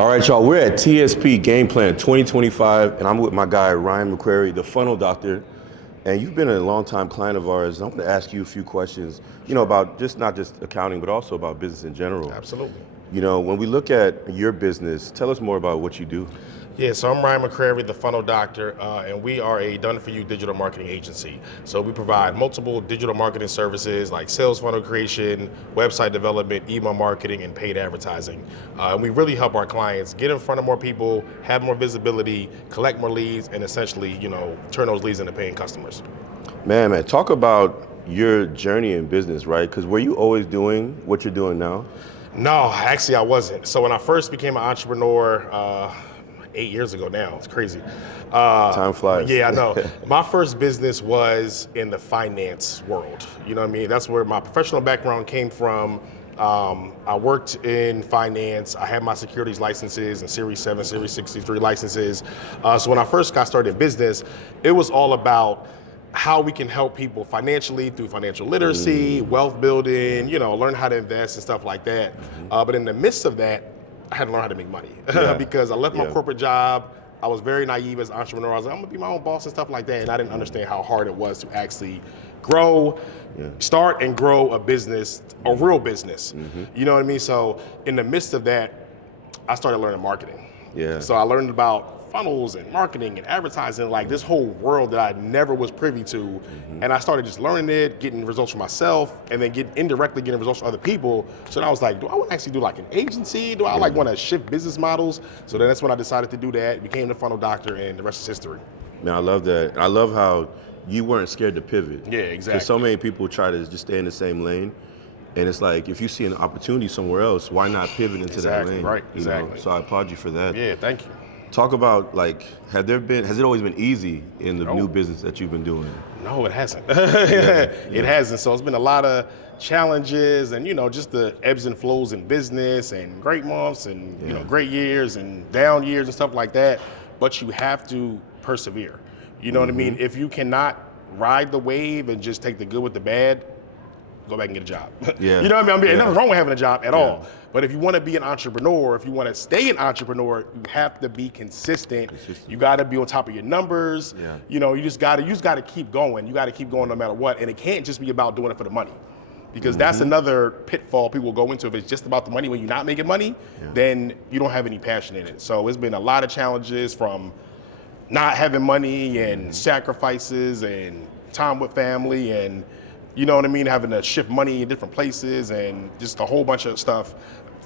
All right, y'all, we're at TSP Game Plan 2025, and I'm with my guy, Ryan McCrary, the funnel doctor. And you've been a long-time client of ours. And I'm going to ask you a few questions, about not just accounting, but also about business in general. Absolutely. When we look at your business, tell us more about what you do. Yeah, so I'm Ryan McCrary, the funnel doctor, and we are a done-for-you digital marketing agency. So we provide multiple digital marketing services like sales funnel creation, website development, email marketing, and paid advertising. And we really help our clients get in front of more people, have more visibility, collect more leads, and essentially, turn those leads into paying customers. Man, talk about your journey in business, right? Because were you always doing what you're doing now? No, actually I wasn't. So when I first became an entrepreneur, 8 years ago now, it's crazy. Time flies. Yeah, I know. My first business was in the finance world. You know what I mean? That's where my professional background came from. I worked in finance. I had my securities licenses and Series 7, Series 63 licenses. So when I first got started in business, it was all about how we can help people financially through financial literacy, wealth building, learn how to invest and stuff like that. But in the midst of that, I had to learn how to make money because I left my corporate job. I was very naive as an entrepreneur. I was like, I'm gonna be my own boss and stuff like that. And I didn't understand how hard it was to actually grow, start and grow a business, a real business. You know what I mean? So in the midst of that, I started learning marketing. So I learned about funnels and marketing and advertising, like this whole world that I never was privy to. And I started just learning it, getting results for myself, and then indirectly getting results for other people. So then I was like, do I want to actually do like an agency? Do I want to shift business models? So then that's when I decided to do that, became the funnel doctor, and the rest is history. Man, I love that. I love how you weren't scared to pivot. Yeah, exactly. Because so many people try to just stay in the same lane. And it's like, if you see an opportunity somewhere else, why not pivot into that lane? Right, exactly. So I applaud you for that. Yeah, thank you. Talk about, has it always been easy in the new business that you've been doing? No, it hasn't. It hasn't. So it's been a lot of challenges and, just the ebbs and flows in business and great months and, great years and down years and stuff like that. But you have to persevere. You know what I mean? If you cannot ride the wave and just take the good with the bad, go back and get a job. You know what I mean? There's nothing wrong with having a job at all. But if you want to be an entrepreneur, if you want to stay an entrepreneur, you have to be consistent. You got to be on top of your numbers. You just got to keep going. You got to keep going no matter what. And it can't just be about doing it for the money. Because that's another pitfall people go into. If it's just about the money when you're not making money, then you don't have any passion in it. So it's been a lot of challenges from not having money and sacrifices and time with family and you know what I mean, having to shift money in different places and just a whole bunch of stuff,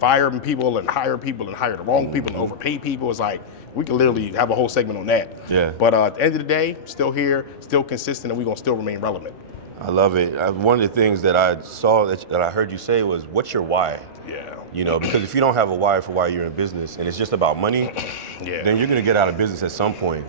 firing people and hire the wrong people and overpay people. It's like, we can literally have a whole segment on that. But at the end of the day, still here, still consistent, and we're gonna still remain relevant. I love it. One of the things that I saw that I heard you say was, what's your why? Because if you don't have a why for why you're in business and it's just about money, then you're gonna get out of business at some point,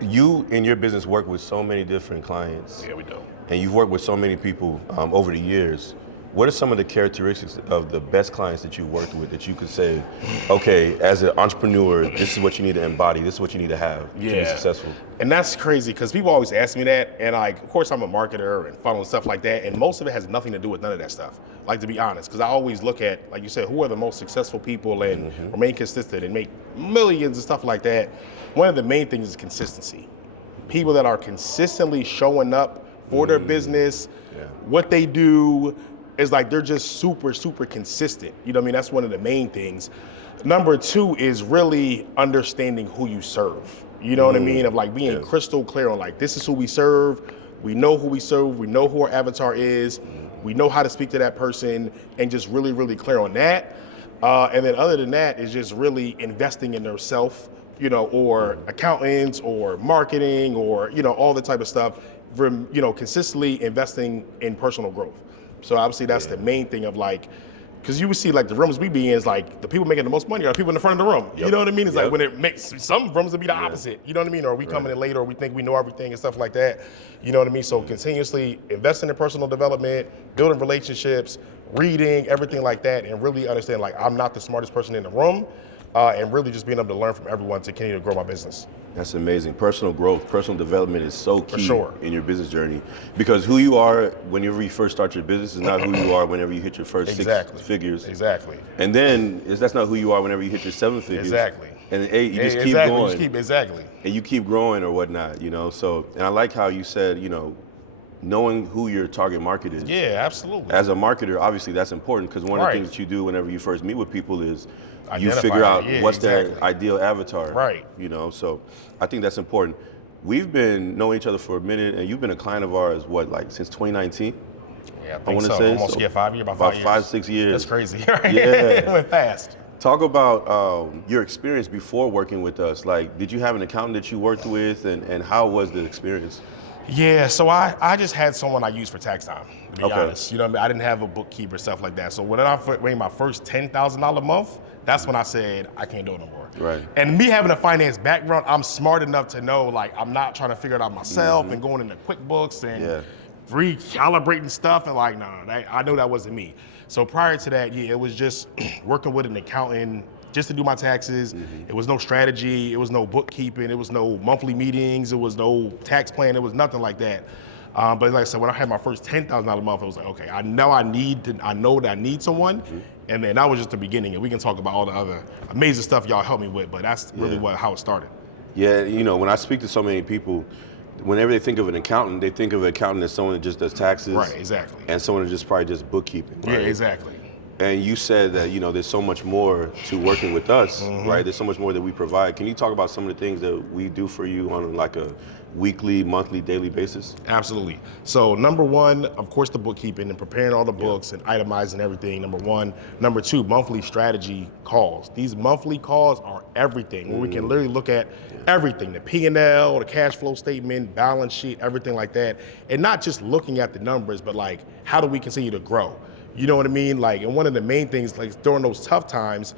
You in your business work with so many different clients. Yeah, we do. And you've worked with so many people over the years. What are some of the characteristics of the best clients that you've worked with that you could say, okay, as an entrepreneur, this is what you need to embody, this is what you need to have to be successful? And that's crazy because people always ask me that, and of course I'm a marketer and funnel and stuff like that, and most of it has nothing to do with none of that stuff. To be honest, because I always look at, like you said, who are the most successful people and remain consistent and make millions and stuff like that. One of the main things is consistency. People that are consistently showing up for their business, what they do is they're just super, super consistent. You know what I mean? That's one of the main things. Number two is really understanding who you serve. You know what I mean? Of being crystal clear on this is who we serve. We know who we serve. We know who our avatar is. We know how to speak to that person and just really, really clear on that. And then other than that is just really investing in themselves, or accountants or marketing or, all the type of stuff. Consistently investing in personal growth. So obviously that's the main thing of because you would see the rooms we be in is the people making the most money are the people in the front of the room. You know what I mean? It's when it makes some rooms would be the opposite. You know what I mean? Or we coming in late or we think we know everything and stuff like that. You know what I mean? So continuously investing in personal development, building relationships, reading, everything like that, and really understand I'm not the smartest person in the room, and really just being able to learn from everyone to continue to grow my business. That's amazing. Personal growth, personal development is so key For sure. in your business journey, because who you are whenever you first start your business is not who you are whenever you hit your first Exactly. 6 figures. Exactly. And then that's not who you are whenever you hit your 7 figures. Exactly. And then 8, you just keep Exactly. going. Exactly. And you keep growing or whatnot, you know. So, and I like how you said, you know, knowing who your target market is. Yeah, absolutely. As a marketer, obviously that's important, because one of the things that you do whenever you first meet with people is you figure out what's their ideal avatar. Right. You know, so I think that's important. We've been knowing each other for a minute, and you've been a client of ours, what, like since 2019? Yeah, I I want to so. say Almost, so. yeah, 5 years, about 5, 6 years. That's crazy, right? Yeah. It went fast. Talk about your experience before working with us. Like, did you have an accountant that you worked with, and how was the experience? Yeah, so I just had someone I used for tax time, to be honest. You know what I mean? I didn't have a bookkeeper, stuff like that. So when I made my first $10,000 a month, that's when I said, I can't do it no more. Right. And me having a finance background, I'm smart enough to know, like, I'm not trying to figure it out myself and going into QuickBooks and recalibrating stuff. And like, I know that wasn't me. So prior to that, yeah, it was just working with an accountant just to do my taxes. It was no strategy, it was no bookkeeping, it was no monthly meetings, it was no tax plan, it was nothing like that. But like I said, when I had my first $10,000 a month, I was like, okay, I know that I need someone. And then that was just the beginning, and we can talk about all the other amazing stuff y'all helped me with, but that's really how it started. Yeah, you know, when I speak to so many people, whenever they think of an accountant, they think of an accountant as someone that just does taxes. Right, exactly. And someone that just probably does bookkeeping. Right? Yeah, exactly. And you said that, you know, there's so much more to working with us, right? There's so much more that we provide. Can you talk about some of the things that we do for you on like a weekly, monthly, daily basis? Absolutely. So number one, of course, the bookkeeping and preparing all the books and itemizing everything, number one. Number two, monthly strategy calls. These monthly calls are everything, where we can literally look at everything, the P&L, the cash flow statement, balance sheet, everything like that. And not just looking at the numbers, but like, how do we continue to grow? You know what I mean? Like, and one of the main things, like during those tough times,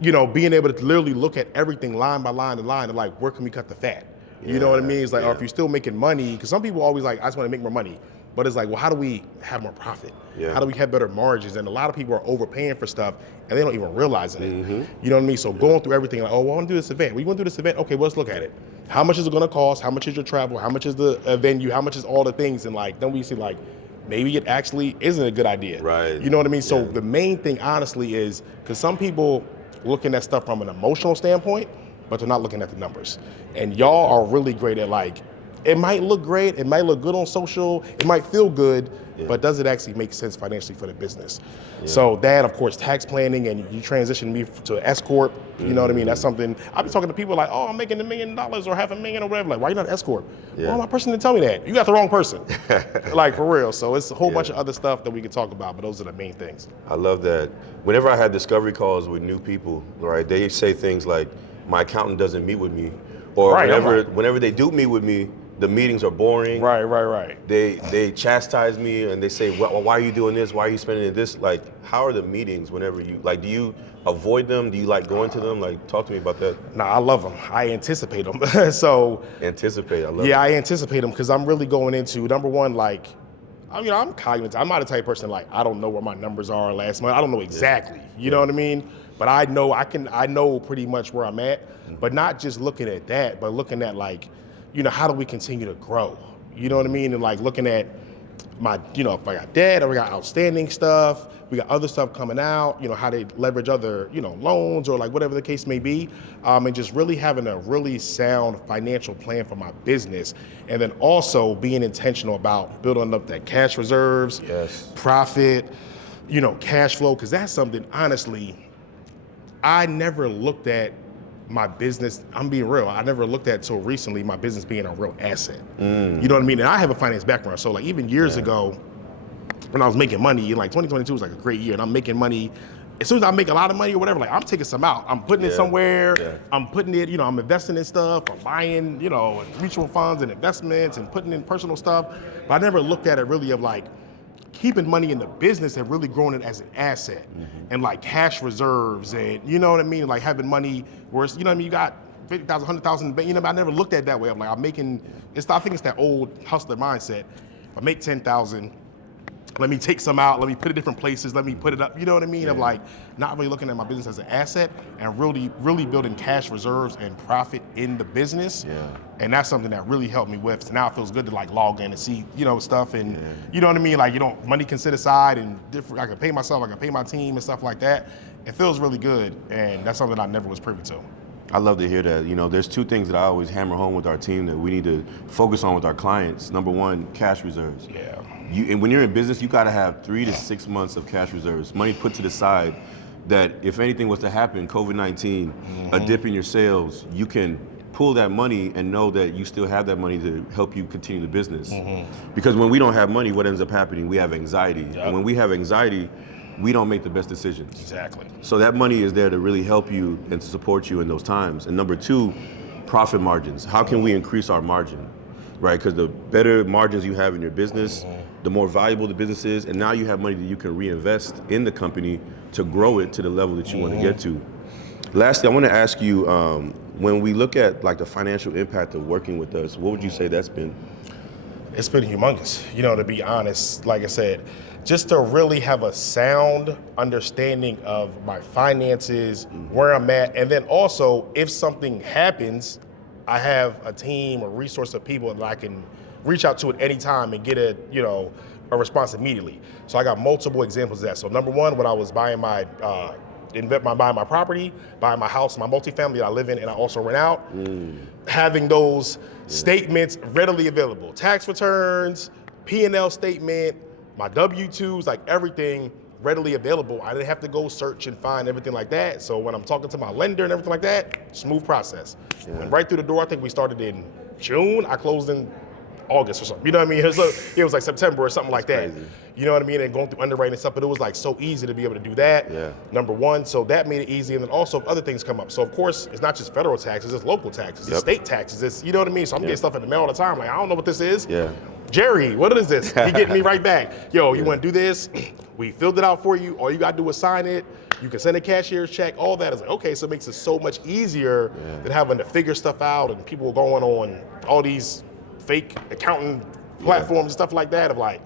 you know, being able to literally look at everything line by line to line and like, where can we cut the fat? You know what I mean? It's like, or if you're still making money, because some people always like, I just want to make more money. But it's like, well, how do we have more profit? How do we have better margins? And a lot of people are overpaying for stuff and they don't even realize it. You know what I mean? So going through everything, like, oh, well, I want to do this event. We want to do this event. Okay, well, let's look at it. How much is it going to cost? How much is your travel? How much is the venue? How much is all the things? And like, then we see like, maybe it actually isn't a good idea. Right. You know what I mean? So the main thing, honestly, is because some people looking at stuff from an emotional standpoint, but they're not looking at the numbers. And y'all are really great at like, it might look great, it might look good on social, it might feel good, but does it actually make sense financially for the business? So that, of course, tax planning, and you transitioned me to an S Corp, you know what I mean? That's something, I've been talking to people like, oh, I'm making $1 million or $500,000 or whatever. Like, why you not an S Corp? Well, my person didn't tell me that. You got the wrong person. Like, for real. So it's a whole bunch of other stuff that we can talk about, but those are the main things. I love that. Whenever I had discovery calls with new people, right, they say things like, my accountant doesn't meet with me, or whenever they do meet with me, the meetings are boring. Right. They chastise me and they say, well, why are you doing this? Why are you spending this? Like, how are the meetings whenever you, like, do you avoid them? Do you like going to them? Like, talk to me about that. Nah, I love them. I anticipate them. So. Anticipate, I love it. Yeah, I anticipate them because I'm really going into, number one, like, I mean, I'm cognizant. I'm not the type of person like, I don't know what my numbers are last month. I don't know exactly. You know what I mean? But I know pretty much where I'm at, but not just looking at that, but looking at like, you know, how do we continue to grow? You know what I mean? And like looking at my, you know, if I got debt or we got outstanding stuff, we got other stuff coming out, you know, how they leverage other, you know, loans or like whatever the case may be. And just really having a really sound financial plan for my business. And then also being intentional about building up that cash reserves, profit, you know, cash flow. Cause that's something, honestly, I never looked at my business, I'm being real, I never looked at till recently my business being a real asset. You know what I mean? And I have a finance background. So like even years ago, when I was making money, and like 2022 was like a great year, and I'm making money. As soon as I make a lot of money or whatever, like I'm taking some out. I'm putting it somewhere. I'm putting it, you know, I'm investing in stuff. I'm buying, you know, mutual funds and investments and putting in personal stuff. But I never looked at it really of like keeping money in the business and really growing it as an asset and like cash reserves and, you know what I mean? Like having money where it's, you know what I mean? You got 50,000, 100,000, you know, I never looked at it that way. I'm like, I think it's that old hustler mindset. If I make 10,000, let me take some out, let me put it different places, let me put it up, you know what I mean? Yeah. Of like not really looking at my business as an asset and really building cash reserves and profit in the business. Yeah. And that's something that really helped me with. So now it feels good to like log in and see, stuff and you know what I mean? Like, money can sit aside and different, I can pay myself, I can pay my team and stuff like that. It feels really good. And that's something I never was privy to. I love to hear that. There's two things that I always hammer home with our team that we need to focus on with our clients. Number one, cash reserves. Yeah. And when you're in business, you got to have 3 to 6 months of cash reserves, money put to the side that if anything was to happen, COVID-19, a dip in your sales, you can pull that money and know that you still have that money to help you continue the business. Because when we don't have money, what ends up happening? We have anxiety. Yep. And when we have anxiety, we don't make the best decisions. Exactly. So that money is there to really help you and to support you in those times. And number two, profit margins. How can we increase our margin, right? Because the better margins you have in your business, the more valuable the business is, and now you have money that you can reinvest in the company to grow it to the level that you want to get to. Lastly, I want to ask you, when we look at like the financial impact of working with us, what would you say that's been? It's been humongous, to be honest. Like I said, just to really have a sound understanding of my finances, where I'm at, and then also if something happens, I have a team, a resource of people that I can reach out to at any time and get a response immediately. So I got multiple examples of that. So number one, when I was buying my property, buying my house, my multifamily that I live in and I also rent out, having those statements readily available, tax returns, P&L statement, my W-2s, like everything readily available. I didn't have to go search and find everything like that. So when I'm talking to my lender and everything like that, smooth process. Went right through the door. I think we started in June. I closed in August or something. You know what I mean? It was like September or something like that. Crazy. You know what I mean? And going through underwriting and stuff, but it was like so easy to be able to do that. Yeah. Number one, so that made it easy. And then also if other things come up. So of course, it's not just federal taxes, it's local taxes, it's state taxes. It's, you know what I mean? So I'm getting stuff in the mail all the time. Like, I don't know what this is. Yeah. Jerry, what is this? He getting me right back. Yo, you want to do this? We filled it out for you. All you got to do is sign it. You can send a cashier's check. All that is like, okay, so it makes it so much easier than having to figure stuff out and people going on all these fake accounting platforms and stuff like that of like,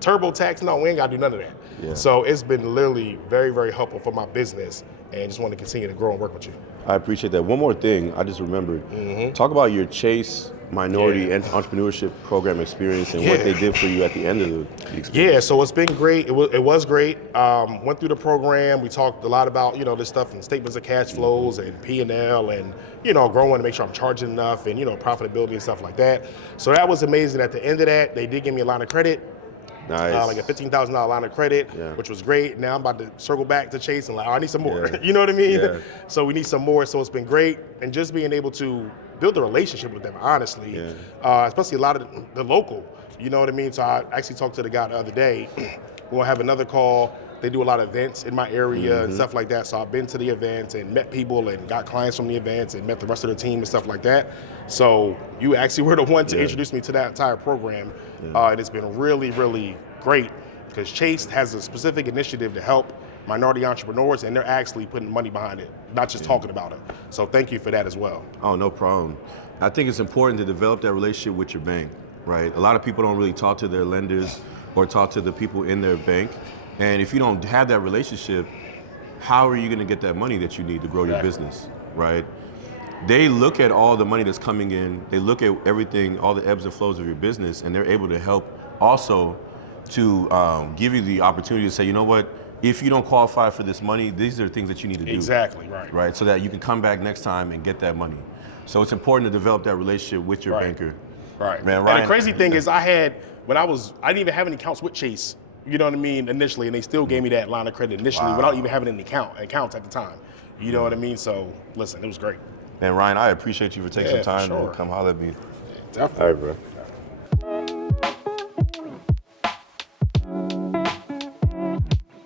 TurboTax, no, we ain't got to do none of that. Yeah. So it's been literally very, very helpful for my business and just want to continue to grow and work with you. I appreciate that. One more thing, I just remembered. Talk about your Chase Minority and Entrepreneurship Program experience and what they did for you at the end of the experience. Yeah, so it's been great. It was great. Went through the program. We talked a lot about, this stuff and statements of cash flows and P&L and, growing to make sure I'm charging enough and, profitability and stuff like that. So that was amazing. At the end of that, they did give me a line of credit. Nice. Like a $15,000 line of credit, which was great. Now I'm about to circle back to Chase and I need some more. You know what I mean? Yeah. So we need some more. So it's been great. And just being able to build a relationship with them, honestly, especially a lot of the local, you know what I mean? So I actually talked to the guy the other day. We'll have another call. They do a lot of events in my area and stuff like that. So I've been to the events and met people and got clients from the events and met the rest of the team and stuff like that. So you actually were the one to introduce me to that entire program. And it's been really, really great because Chase has a specific initiative to help minority entrepreneurs and they're actually putting money behind it, not just talking about it. So thank you for that as well. Oh, no problem. I think it's important to develop that relationship with your bank, right? A lot of people don't really talk to their lenders or talk to the people in their bank. And if you don't have that relationship, how are you going to get that money that you need to grow your business, right? They look at all the money that's coming in, they look at everything, all the ebbs and flows of your business, and they're able to help also to give you the opportunity to say, you know what, if you don't qualify for this money, these are things that you need to do. Exactly, right. Right, so that you can come back next time and get that money. So it's important to develop that relationship with your banker. Right. Man, Ryan, and the crazy thing is I didn't even have any accounts with Chase, you know what I mean, initially, and they still gave me that line of credit initially without even having any accounts at the time. You know what I mean? So listen, it was great. Man, Ryan, I appreciate you for taking some time to come holler at me. Definitely. All right, bro.